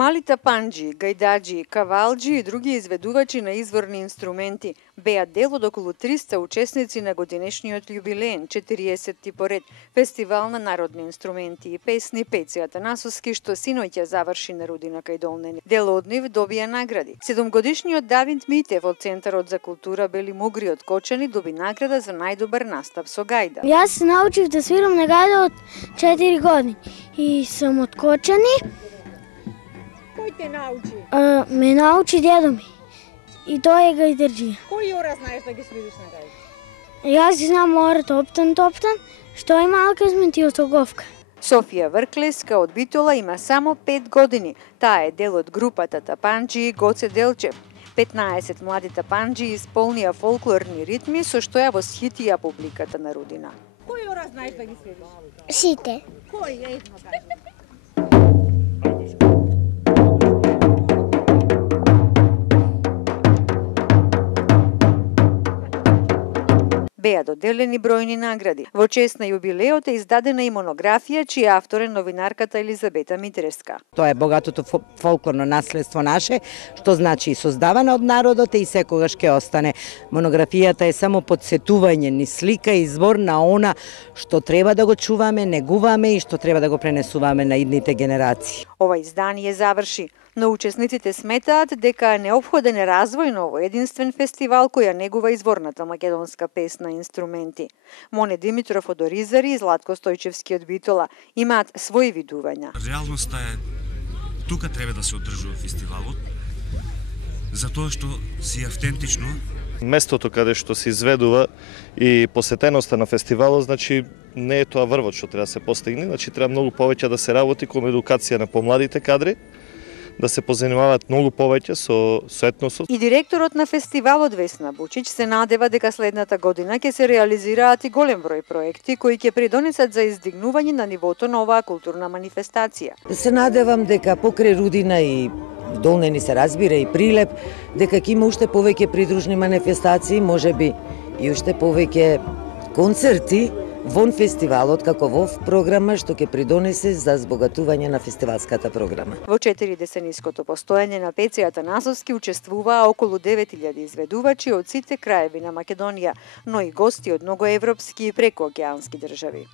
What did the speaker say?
Мали тапанџи, гајдаџи, кавалџи и други изведувачи на изворни инструменти беа дел од околу 300 учесници на годинешниот јубилеен, 40-ти поред, фестивал на народни инструменти и песни Пеце Атанасовски, што синоќа заврши на Рудина кај Долнени. Дел од нив добија награди. 7-годишниот Давид Митев од Центарот за култура Бели Мугри од Кочани доби награда за најдобар настап со гајда. Јас научив да свирам на гајда од 4 години и сум од Кочани. Кој те научи? Ме научи дедо ми. И тој е гајдарџија. Кој ора знаеш да ги свириш на гајда? Јас знам ора топтан, што е малка зментиотоговка. Софија Врклеска од Битола има само 5 години. Таа е дел од групата тапанџи Гоце Делчев. 15 млади тапанџи исполнија фолклорни ритми со што ја восхитија публиката на Рудина. Кој ора знаеш да ги свириш? Сите. Кој е едно кажи? Беа доделени бројни награди. Во чест на јубилеот е издадена и монографија, чија автор е новинарката Елизабета Митреска. Тоа е богатото фолклорно наследство наше, што значи создавано од народот и секогаш ќе остане. Монографијата е само подсетување ни слика и избор на она што треба да го чуваме, негуваме и што треба да го пренесуваме на идните генерации. Ова издание заврши, но учесниците сметаат дека е неопходен развој на овој единствен фестивал која негува изворната македонска песна и инструменти. Моне Димитров од Оризари и Златко Стојчевски од Битола имаат своји видувања. Реалноста е тука треба да се одржува фестивалот, затоа што си автентично. Местото каде што се изведува и посетеноста на фестивалот, значи не е тоа врвот што треба да се постигне, значи треба многу повеќе да се работи кон едукација на помладите кадри, да се позанимаваат многу повеќе со етносот. И директорот на фестивалот Весна Бучич се надева дека следната година ќе се реализираат и голем број проекти кои ќе придонесат за издигнување на нивото на оваа културна манифестација. Се надевам дека покрај Рудина и Долнени се разбира и Прилеп, дека ќе има уште повеќе придружни манифестации, можеби и уште повеќе концерти вон фестивалот како вов програма што ќе придонесе за збогатување на фестивалската програма. Во 4-десениското постоење на Пеце Атанасовски учествуваа околу 9000 изведувачи од сите краеви на Македонија, но и гости од многу европски и прекоокеански држави.